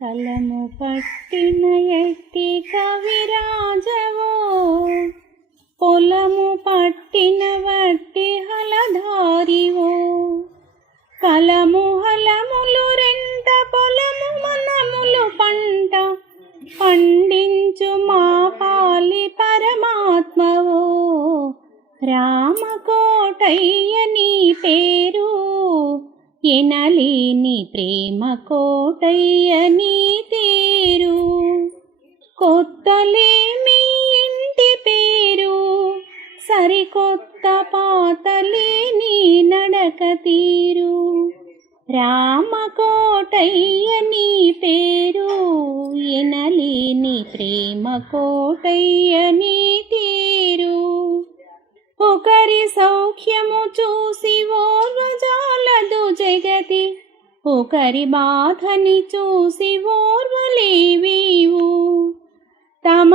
కలము పట్టిన ఎట్టి కవిరాజవో, పొలము పట్టిన వట్టి హలధారివో. కలము హలములు రెంట పొలము మనములు పంట పండించు మా పాలి పరమాత్మవో. రామకోటయ్య నీ పేరు, ఎనలేని ప్రేమ కోటయ్య నీ తీరు. కొత్తలేమి ఇంటి పేరు, సరికొత్త పాతలే నీ నడక తీరు. రామకోటయ్య నీ పేరు, ఎనలేని ప్రేమ కోటయ్య నీ తీరు. ఒకరి సౌఖ్యము చూసి ఓర్వజాలదు జగతి, ఒకరి బాధని చూసి ఓర్వలేవీవు. తమ